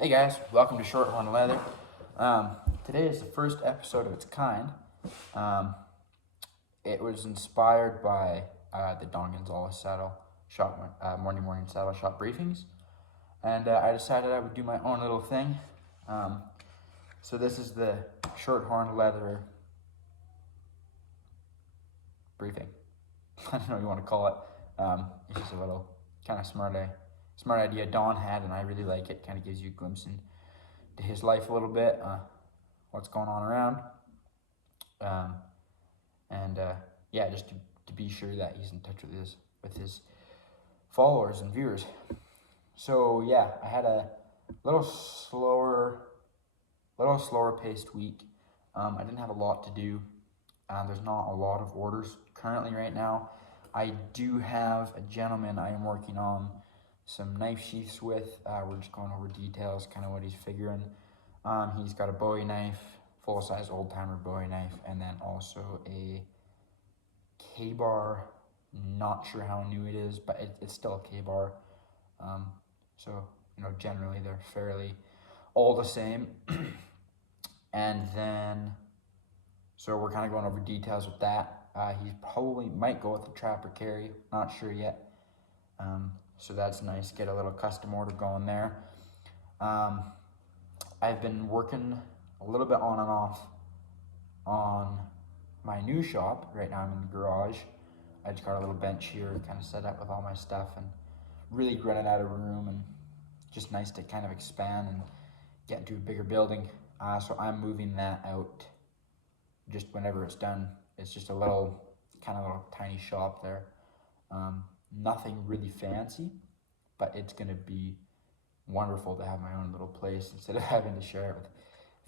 Hey guys, welcome to Shorthorn Leather. Today is the first episode of its kind. Um, it was inspired by the Don Gonzales saddle shop, morning saddle shop briefings, and I decided I would do my own little thing. So this is the Shorthorn Leather briefing. I don't know what you want to call it. It's just a little kind of smart idea Don had, and I really like it. Kind of gives you a glimpse into his life a little bit, what's going on around, and yeah, just to be sure that he's in touch with his followers and viewers. So yeah, I had a little slower paced week. I didn't have a lot to do. There's not a lot of orders currently right now. I do have a gentleman I am working on some knife sheaths with. We're just going over details, kind of what he's figuring. He's got a Bowie knife, full-size old-timer Bowie knife, and then also a K-bar. Not sure how new it is, but it's still a K-bar. So, generally they're fairly all the same. And then, so we're kind of going over details with that. He probably might go with the trapper carry, not sure yet. So that's nice, get a little custom order going there. I've been working a little bit on and off on my new shop. Right now I'm in the garage. I just got a little bench here, kind of set up with all my stuff, and really running out of room, and just nice to kind of expand and get into a bigger building. So I'm moving that out just whenever it's done. It's just a little tiny shop there. Nothing really fancy, but it's gonna be wonderful to have my own little place instead of having to share it with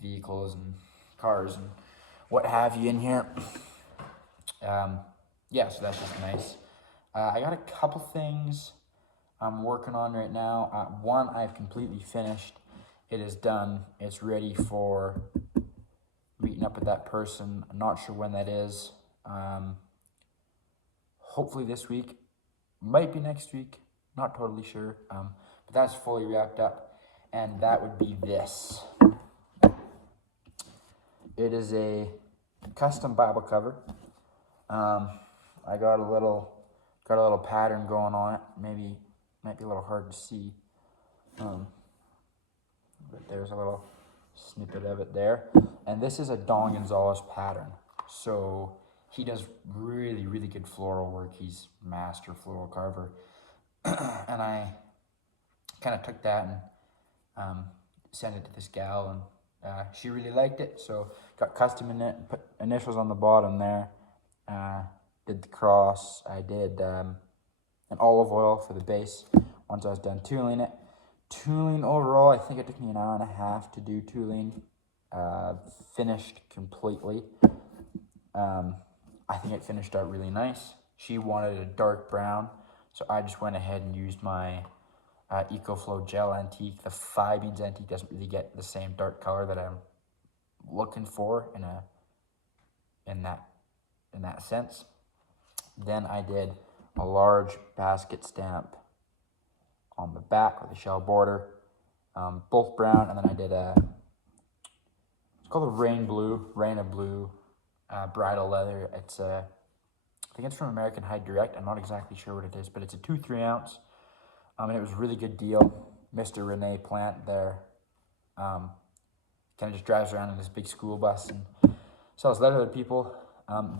vehicles and cars and what have you in here. Yeah, so that's just nice. I got a couple things I'm working on right now. One I've completely finished. It is done. It's ready for meeting up with that person. I'm not sure when that is. Hopefully this week. Might be next week. Not totally sure. But that's fully wrapped up. And that would be this. It is a custom Bible cover. I got a little pattern going on it. Maybe might be a little hard to see. But there's a little snippet of it there. And this is a Don Gonzales pattern. So he does really, really good floral work. He's master floral carver. And I kind of took that and sent it to this gal, and she really liked it. So got custom in it, put initials on the bottom there. Did the cross. I did an olive oil for the base once I was done tooling it. Tooling overall, I think it took me an hour and a half to do tooling. Finished completely. I think it finished out really nice. She wanted a dark brown, so I just went ahead and used my EcoFlow Gel Antique. The 5 beans Antique doesn't really get the same dark color that I'm looking for in that sense. Then I did a large basket stamp on the back with a shell border, both brown, and then I did it's called a Rain of Blue bridal leather. I think it's from American Hide Direct. I'm not exactly sure what it is, but it's a 2-3 ounce. And it was a really good deal. Mr. Renee Plant there kind of just drives around in this big school bus and sells leather to people.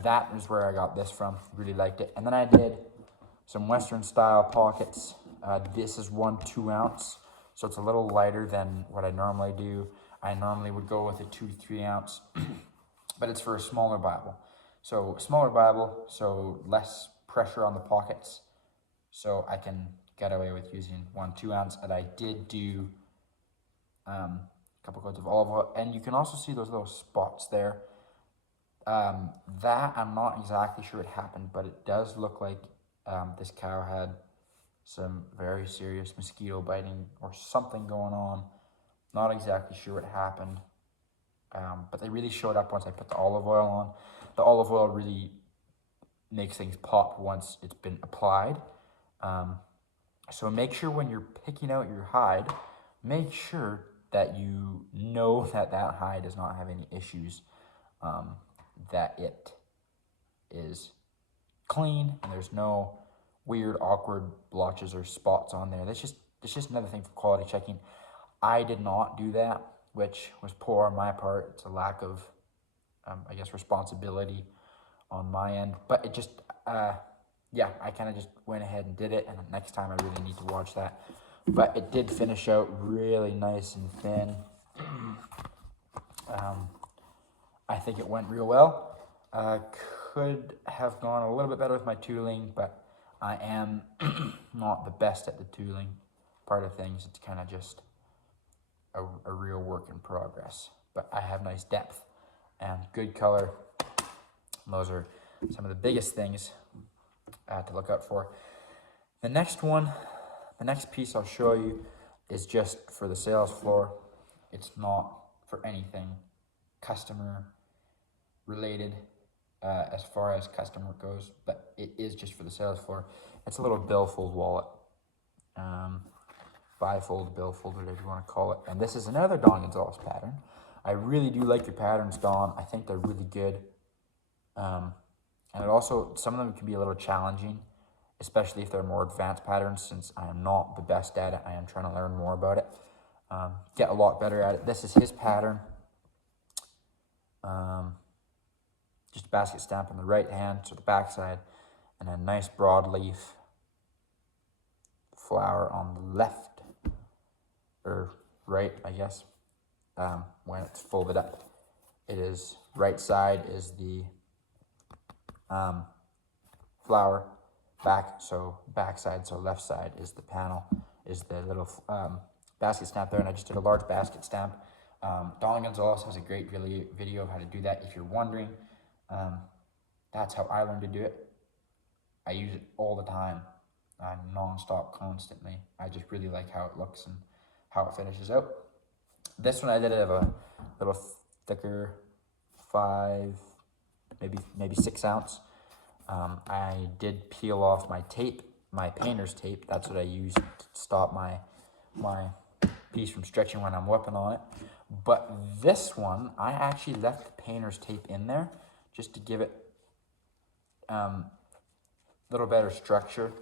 That is where I got this from. Really liked it. And then I did some Western style pockets. This is 1 2-ounce, so it's a little lighter than what I normally do. I normally would go with a 2-3 ounce, but it's for a smaller Bible. So smaller Bible, so less pressure on the pockets. So I can get away with using 1 2-ounce. And I did do a couple coats of olive oil, and you can also see those little spots there. That I'm not exactly sure what happened, but it does look like this cow had some very serious mosquito biting or something going on. Not exactly sure what happened, but they really showed up once I put the olive oil on. The olive oil really makes things pop once it's been applied. So make sure when you're picking out your hide, make sure that you know that that hide does not have any issues, that it is clean and there's no weird, awkward blotches or spots on there. That's just another thing for quality checking. I did not do that, which was poor on my part. It's a lack of, I guess, responsibility on my end. But it just, yeah, I kind of just went ahead and did it. And next time I really need to watch that. But it did finish out really nice and thin. I think it went real well. Could have gone a little bit better with my tooling, but I am not the best at the tooling part of things. It's kind of just a real work in progress. But I have nice depth and good color. Those are some of the biggest things to look out for. The next one, the next piece I'll show you is just for the sales floor. It's not for anything customer related as far as customer goes, but it is just for the sales floor. It's a little billfold wallet, bifold, billfold, whatever you want to call it. And this is another Don Gonzales pattern. I really do like your patterns, Don. I think they're really good. And it also, some of them can be a little challenging, especially if they're more advanced patterns, since I am not the best at it. I am trying to learn more about it. Get a lot better at it. This is his pattern. Just a basket stamp on the right hand, so the back side, and a nice broadleaf flower on the left, or right, I guess, when it's folded up. It is, right side is the flower, back side, so left side is the panel, is the little basket stamp there, and I just did a large basket stamp. Don Gonzales has a great video of how to do that if you're wondering. That's how I learned to do it. I use it all the time, non-stop, constantly. I just really like how it looks and how it finishes out. This one I did have a little thicker, 5, maybe 6 ounce. I did peel off my tape, my painter's tape. That's what I use to stop my piece from stretching when I'm whipping on it. But this one, I actually left the painter's tape in there just to give it a little better structure.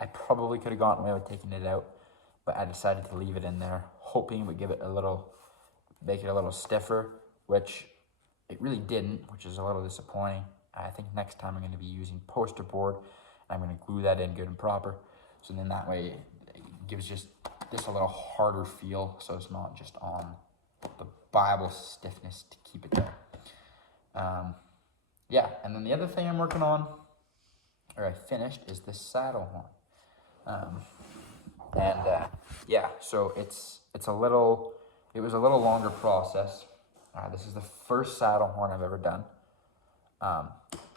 I probably could have gotten away with taking it out, but I decided to leave it in there, hoping it would give it make it a little stiffer, which it really didn't, which is a little disappointing. I think next time I'm going to be using poster board. I'm going to glue that in good and proper, so then that way it gives just this a little harder feel, so it's not just on the Bible stiffness to keep it there. Yeah, and then the other thing I'm working on, or I finished, is this saddle horn. Yeah, so it was a little longer process. This is the first saddle horn I've ever done.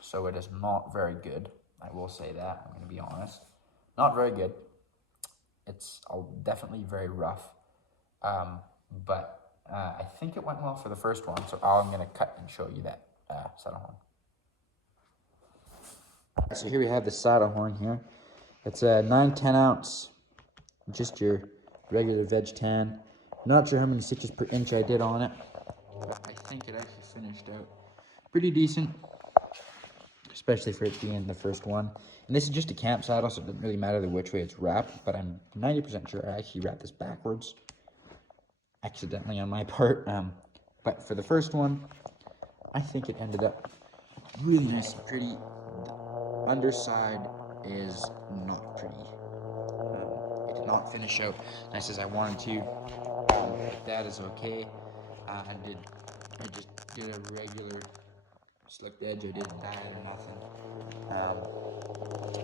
So it is not very good. I will say that, I'm going to be honest. Not very good. It's definitely very rough. But I think it went well for the first one, so I'm going to cut and show you that saddle horn. So here we have the saddle horn here. It's a 9/10 ounce, just your regular veg tan. Not sure how many stitches per inch I did on it, but I think it actually finished out pretty decent, especially for it being the first one. And this is just a camp saddle, so it doesn't really matter which way it's wrapped, but I'm 90% sure I actually wrapped this backwards, accidentally on my part. But for the first one, I think it ended up really nice and pretty. The underside is not pretty. It did not finish out nice as I wanted to, but that is okay. I just did a regular slicked edge. I didn't dye it or nothing.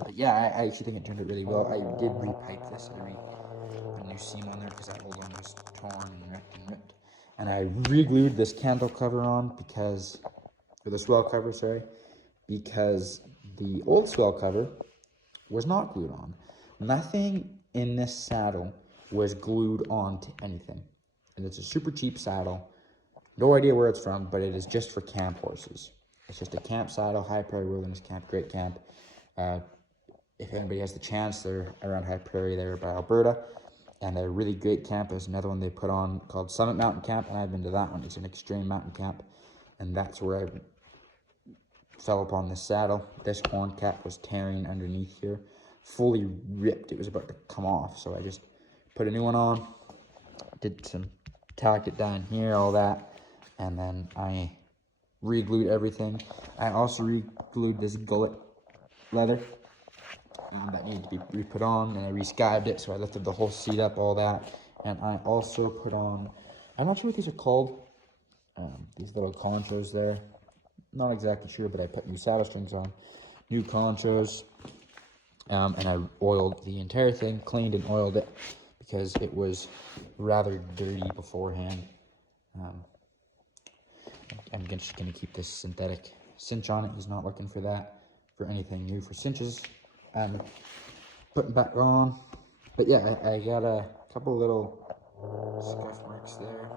But yeah, I actually think it turned out really well. I did repipe this. I put a new seam on there because that old one was torn and ripped. And I re-glued this candle cover on or the swell cover, sorry, because the old swell cover was not glued on. Nothing in this saddle was glued on to anything. And it's a super cheap saddle. No idea where it's from, but it is just for camp horses. It's just a camp saddle, High Prairie Wilderness Camp, great camp. If anybody has the chance, they're around High Prairie there by Alberta. and a really great camp. There's another one they put on called Summit Mountain Camp, and I've been to that one. It's an extreme mountain camp, and that's where I fell upon this saddle. This horn cap was tearing underneath here, fully ripped. It was about to come off, so I just put a new one on, tacked it down here, all that, and then I re-glued everything. I also re-glued this gullet leather that needed to be re-put on, and I re-skived it, so I lifted the whole seat up, all that. And I also put on, I'm not sure what these are called, these little conchos there. Not exactly sure, but I put new saddle strings on, new conchos, and I oiled the entire thing, cleaned and oiled it, because it was rather dirty beforehand. I'm just going to keep this synthetic cinch on it. He's not looking for that, for anything new for cinches. Putting back on. But yeah, I got a couple little scuff marks there.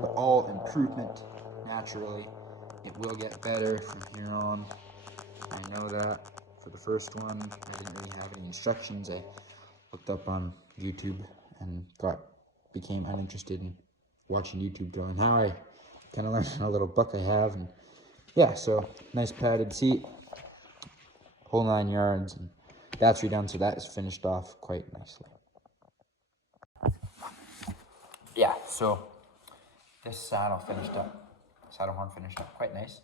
But all improvement, naturally. It will get better from here on. I know that. For the first one, I didn't really have any instructions. I looked up on YouTube and became uninterested in watching YouTube drawing how I kind of learned in a little book I have. And yeah, so nice padded seat, whole 9 yards, and that's redone, so that is finished off quite nicely. Yeah, so this saddle horn finished up quite nice.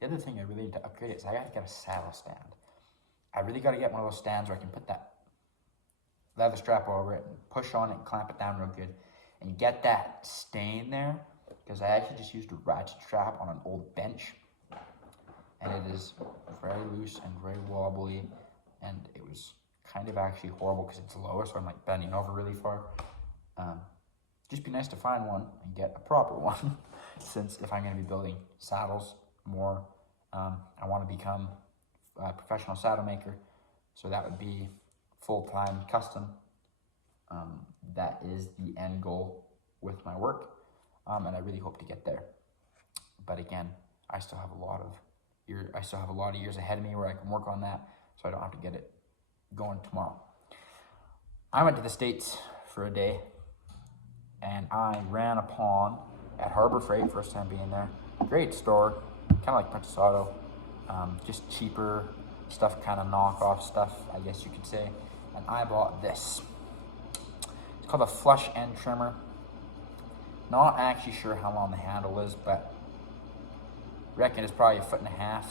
The other thing I really need to upgrade is I gotta get a saddle stand. I really gotta get one of those stands where I can put that leather strap over it and push on it and clamp it down real good and get that stain there, because I actually just used a ratchet strap on an old bench and it is very loose and very wobbly, and it was kind of actually horrible because it's lower, so I'm like bending over really far. Just be nice to find one and get a proper one since if I'm going to be building saddles more, I want to become a professional saddle maker, so that would be full-time custom. That is the end goal with my work, and I really hope to get there. But again, I still have a lot of years ahead of me where I can work on that, so I don't have to get it going tomorrow. I went to the States for a day, and I ran upon at Harbor Freight, first time being there. Great store, kind of like Princess Auto, just cheaper stuff, kind of knockoff stuff, I guess you could say. And I bought this. It's called a flush end trimmer. Not actually sure how long the handle is, but reckon it's probably 1.5 feet,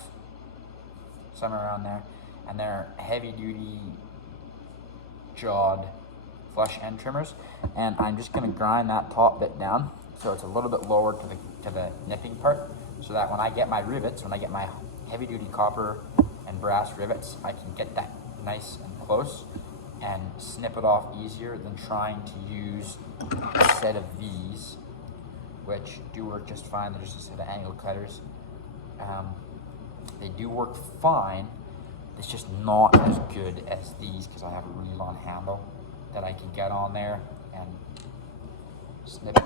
somewhere around there. And they're heavy duty jawed flush end trimmers, and I'm just going to grind that top bit down so it's a little bit lower to the nipping part, so that when I get my rivets, when I get my heavy duty copper and brass rivets, I can get that nice and close and snip it off easier than trying to use a set of these, which do work just fine. They're just a set of angle cutters. They do work fine. It's just not as good as these because I have a really long handle that I can get on there and snip it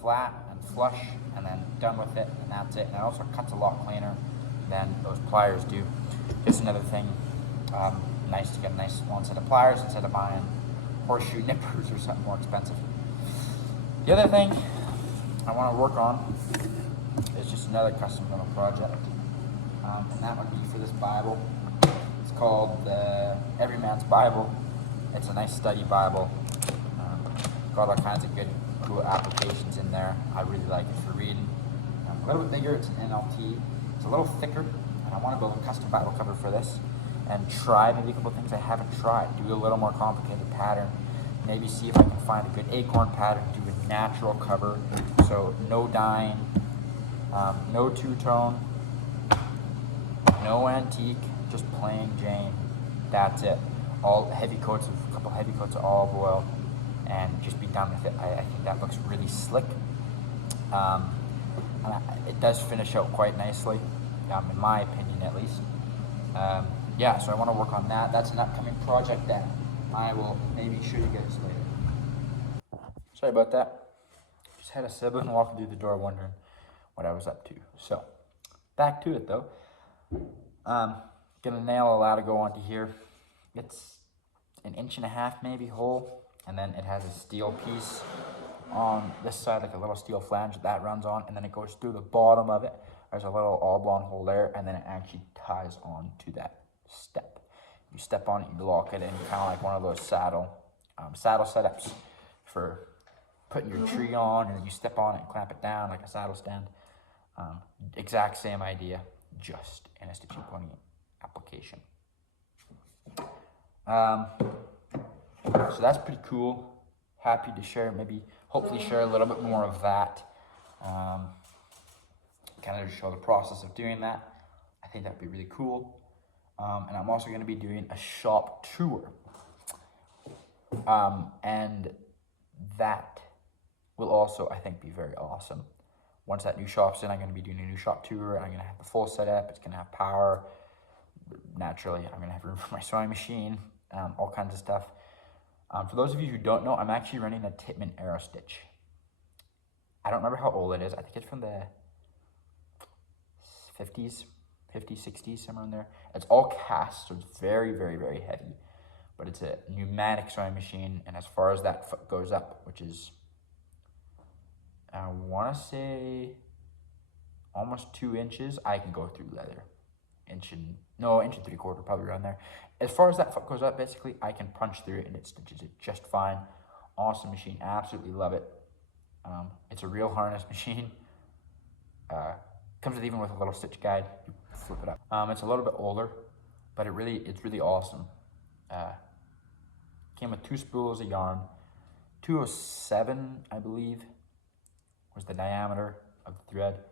flat and flush, and then done with it, and that's it. And it also cuts a lot cleaner than those pliers do. Just another thing, nice to get a nice long set of pliers instead of buying horseshoe nippers or something more expensive. The other thing I want to work on is just another custom little project, and that would be for this Bible. It's called Every Man's Bible. It's a nice study Bible. Got all kinds of good, cool applications in there. I really like it for reading. A little bit bigger, it's an NLT. It's a little thicker, and I want to build a custom Bible cover for this and try maybe a couple things I haven't tried. Do a little more complicated pattern. Maybe see if I can find a good acorn pattern, do a natural cover. So no dyeing, no two-tone, no antique, just plain Jane. That's it. All a couple heavy coats of olive oil, and just be done with it. I think that looks really slick. And it does finish out quite nicely, in my opinion at least. Yeah, so I want to work on that. That's an upcoming project that I will maybe show you guys later. Sorry about that. Just had a sibling walking through the door wondering what I was up to. So, back to it though. Gonna nail a lattigo onto here. It's an 1.5 inch maybe hole, and then it has a steel piece on this side, like a little steel flange that runs on, and then it goes through the bottom of it. There's a little oblong hole there, and then it actually ties on to that step. You step on it, you lock it in, kind of like one of those saddle setups for putting your tree on, and then you step on it and clamp it down like a saddle stand. Exact same idea, just in a stitching pony application. So that's pretty cool. Happy to share, hopefully share a little bit more of that. Kind of show the process of doing that. I think that'd be really cool. And I'm also going to be doing a shop tour. And that will also, I think, be very awesome. Once that new shop's in, I'm going to be doing a new shop tour. I'm going to have the full setup. It's going to have power. Naturally, I'm going to have room for my sewing machine, all kinds of stuff. For those of you who don't know, I'm actually running a Tippmann Aero Stitch. I don't remember how old it is. I think it's from the 50s, 60s, somewhere in there. It's all cast, so it's very, very, very heavy. But it's a pneumatic sewing machine, and as far as that foot goes up, which is, I want to say, almost 2 inches, I can go through leather. Inch and 3/4, probably around there. As far as that foot goes up, basically, I can punch through it, and it stitches it just fine. Awesome machine, absolutely love it. It's a real harness machine. Comes even with a little stitch guide. You flip it up. It's a little bit older, but it's really awesome. Came with 2 spools of yarn. 207, I believe, was the diameter of the thread.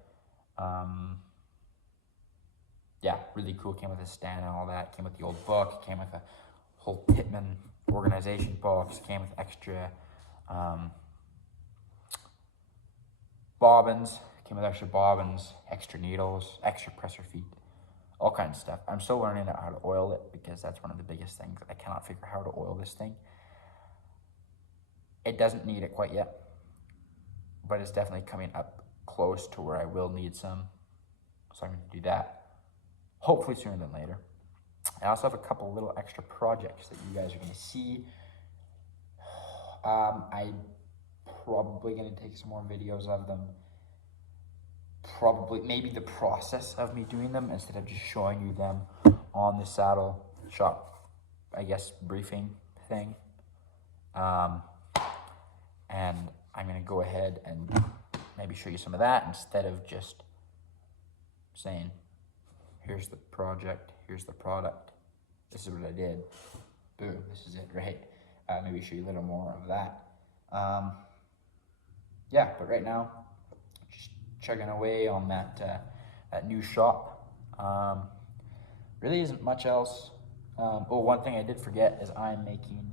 Yeah, really cool. Came with a stand and all that. Came with the old book. Came with a whole Tippmann organization box. Came with extra bobbins. Came with extra bobbins, extra needles, extra presser feet, all kinds of stuff. I'm still learning how to oil it, because that's one of the biggest things. I cannot figure out how to oil this thing. It doesn't need it quite yet, but it's definitely coming up close to where I will need some. So I'm going to do that hopefully sooner than later. I also have a couple little extra projects that you guys are going to see. I'm probably going to take some more videos of them. Maybe the process of me doing them instead of just showing you them on the saddle shop, I guess, briefing thing. And I'm going to go ahead and maybe show you some of that instead of just saying, here's the project, here's the product, this is what I did, boom, this is it, right? Maybe show you a little more of that. Yeah, but right now, just chugging away on that new shop. Really isn't much else. One thing I did forget is I'm making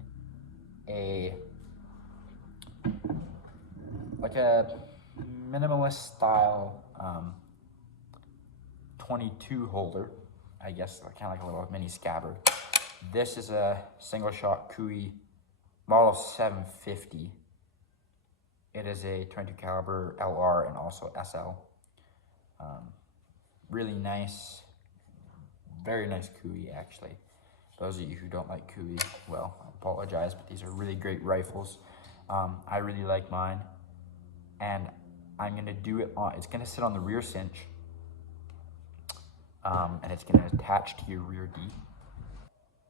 a minimalist style 22 holder, I guess, kind of like a little mini scabbard. This is a single shot Cooey model 750. It is a 22 caliber LR and also SL. Really nice, very nice Cooey, actually. Those of you who don't like Cooey, well, I apologize, but these are really great rifles. I really like mine, and I'm gonna do it on, it's gonna sit on the rear cinch, and it's gonna attach to your rear D.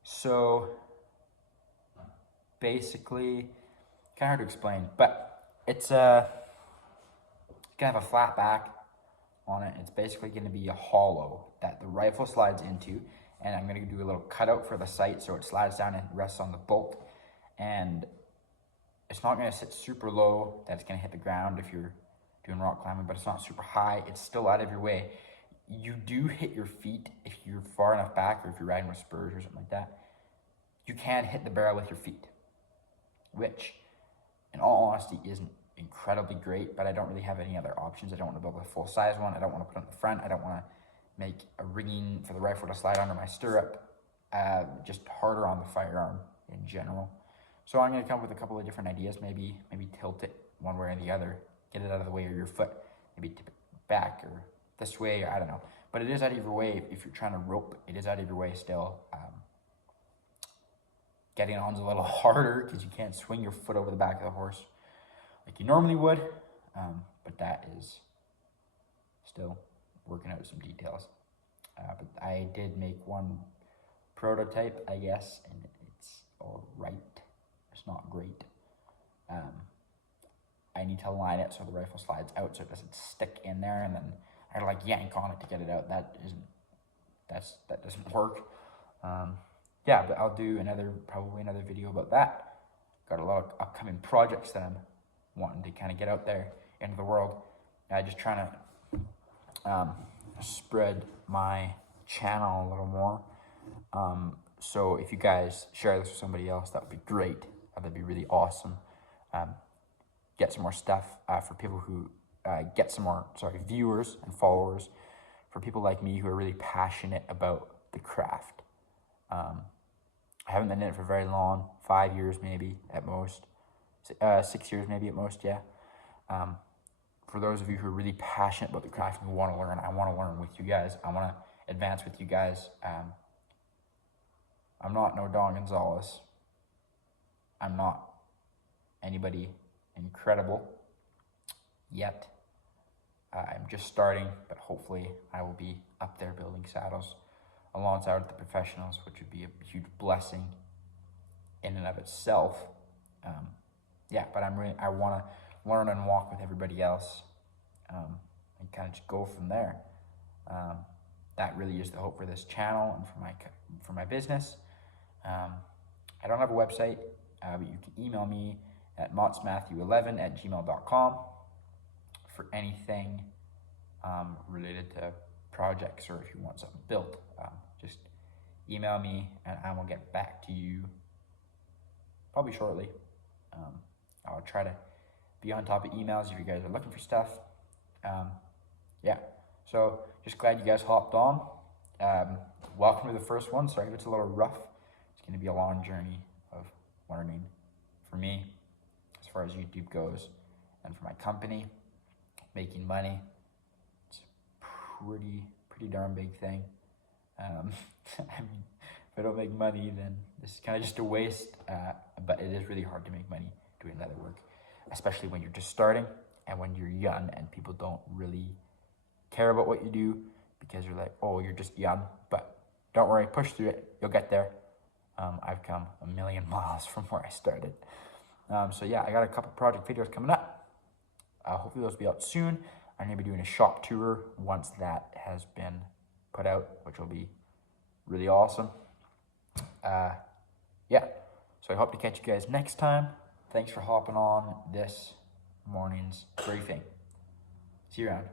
So basically, kind of hard to explain, but it's gonna have a flat back on it. It's basically gonna be a hollow that the rifle slides into, and I'm gonna do a little cutout for the sight so it slides down and rests on the bolt. And it's not gonna sit super low that it's gonna hit the ground if you're doing rock climbing, but it's not super high. It's still out of your way. You do hit your feet if you're far enough back, or if you're riding with spurs or something like that. You can hit the barrel with your feet, which in all honesty isn't incredibly great, but I don't really have any other options. I don't want to build a full size one. I don't want to put it in the front. I don't want to make a ringing for the rifle to slide under my stirrup. Just harder on the firearm in general. So I'm going to come up with a couple of different ideas. Maybe tilt it one way or the other, get it out of the way of your foot, maybe tip it back or this way, or I don't know. But it is out of your way if you're trying to rope. It is out of your way still. getting on's a little harder because you can't swing your foot over the back of the horse like you normally would. But that is still working out some details. But I did make one prototype, I guess, and it's all right. It's not great. I need to line it so the rifle slides out so it doesn't stick in there, and then I gotta like yank on it to get it out. That doesn't work. Yeah, but I'll do probably another video about that. Got a lot of upcoming projects that I'm wanting to kind of get out there into the world. Just trying to spread my channel a little more. So if you guys share this with somebody else, that would be great. That'd be really awesome. Get some more stuff for people who get some more, viewers and followers, for people like me who are really passionate about the craft. I haven't been in it for very long, 5 years maybe at most, 6 years maybe at most, yeah. For those of you who are really passionate about the craft and who want to learn, I want to learn with you guys. I want to advance with you guys. I'm not no Don Gonzales. I'm not anybody incredible yet. I'm just starting, but hopefully I will be up there building saddles alongside the professionals, which would be a huge blessing in and of itself. Yeah, but I want to learn and walk with everybody else, and kind of just go from there. That really is the hope for this channel and for my business. I don't have a website, but you can email me at motsmatthew11@gmail.com for anything related to projects, or if you want something built. Just email me and I will get back to you probably shortly. I'll try to be on top of emails if you guys are looking for stuff. Yeah, so just glad you guys hopped on. Welcome to the first one. Sorry if it's a little rough. It's going to be a long journey of learning for me as far as YouTube goes, and for my company, making money. It's a pretty darn big thing. I mean, if I don't make money, then this is kind of just a waste, but it is really hard to make money doing leather work, especially when you're just starting and when you're young and people don't really care about what you do because you're like, oh, you're just young. But don't worry, push through it, you'll get there. I've come a million miles from where I started. So yeah, I got a couple project videos coming up. Hopefully those will be out soon. I'm gonna be doing a shop tour once that has been put out, which will be really awesome. Yeah, so I hope to catch you guys next time. Thanks for hopping on this morning's briefing. See you around.